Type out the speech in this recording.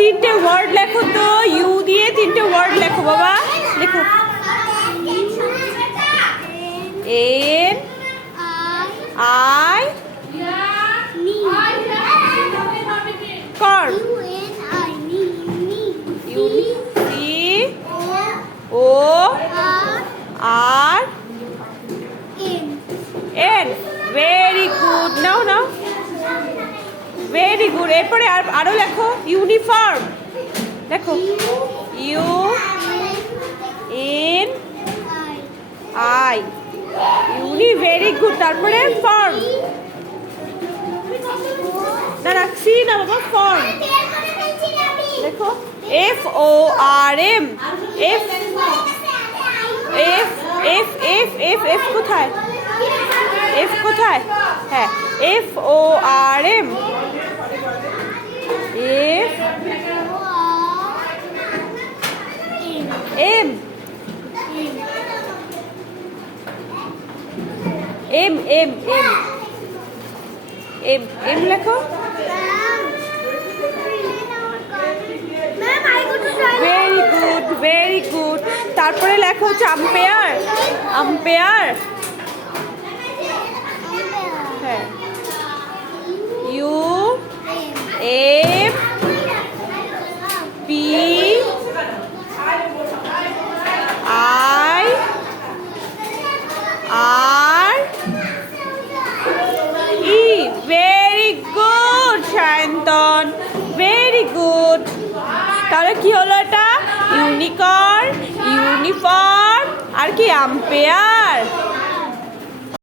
তিনটে ওয়ার্ড লেখো তো, ইউ দিয়ে তিনটে ওয়ার্ড লেখো বাবা, লেখো। N I corn, C O R N. Very good, now now, very good. এরপরে আরো লেখো, ইউনিফর্ম দেখো, U N I, uni, very good. তারপরে ফর্ম, না না সি না বাবা, ফর্ম দেখো, F O R M, F F F F F F কোথায়, এফ কোথায়, হ্যাঁ F O R M, F M M M M M M লেখো। Very good, very good. তারপরে লেখো হচ্ছে আম্পায়ার, আম্পায়ার, হ্যাঁ U F P I R E. Very good Sayantan, very good. তাহলে কি হলো এটা, ইউনিকর্ন, ইউনিফর্ম আর কি আম্পায়ার।